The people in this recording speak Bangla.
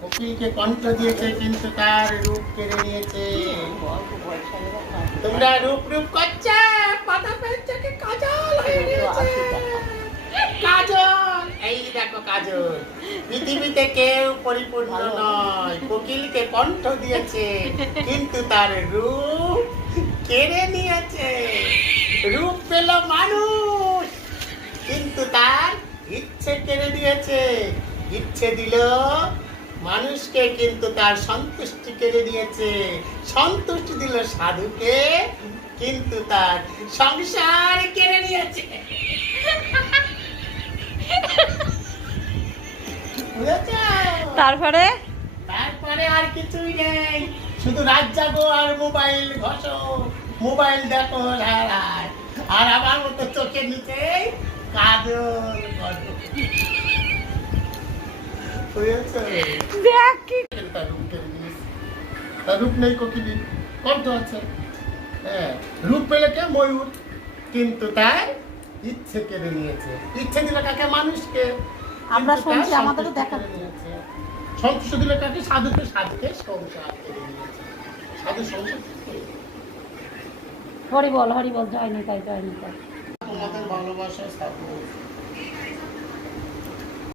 কোকিলকে কণ্ঠ দিয়েছে কিন্তু তার রূপ কেড়ে নিয়েছে। তোমরা রূপ রূপ করছে, পাতা পেয়েছে কি কাজল হয়ে গেছে। কাজল, এই দেখো কাজল। পৃথিবীতে কেউ পরিপূর্ণ নয়। কোকিলকে কণ্ঠ দিয়েছে কিন্তু তার রূপ কেড়ে নিয়েছে। রূপ পেল মানুষ কিন্তু তার ইচ্ছে কেড়ে দিয়েছে। ইচ্ছে দিল মানুষকে কিন্তু তার সন্তুষ্টি কেড়ে দিয়েছে। সন্তুষ্টি দিল সাধুকে কিন্তু তার সংসার কেড়ে নিয়েছে। তারপরে তারপরে আর কিছুই নেই, শুধু রাত জাগো আর মোবাইল ঘষো, মোবাইল দেখো আর আর আমার মতো চোখের নিচে কাজল করো। বুঝেছো? দেখ কি তার রূপ কেড়ে নিয়েছে। তার রূপ নেই কোকিলের, কণ্ঠ আছে। হ্যাঁ, রূপ পেলে কে ময়ূর কিন্তু তার ইচ্ছে কেড়ে নিয়েছে। ইচ্ছে দিলে কাকে? মানুষকে। আমরা কিন্তু তার শুনছি, আমাদেরও সন্তুষ্টি দেখা কেড়ে নিয়েছে। সন্তুষ্ট দিলে কাকে? সাধুকে। সাধুকে সংসার কেড়ে নিয়েছে। সাধু সংসার হরি বল জয় নিতাই জয় নিতাই। তোমাদের ভালোবাসা সাধু।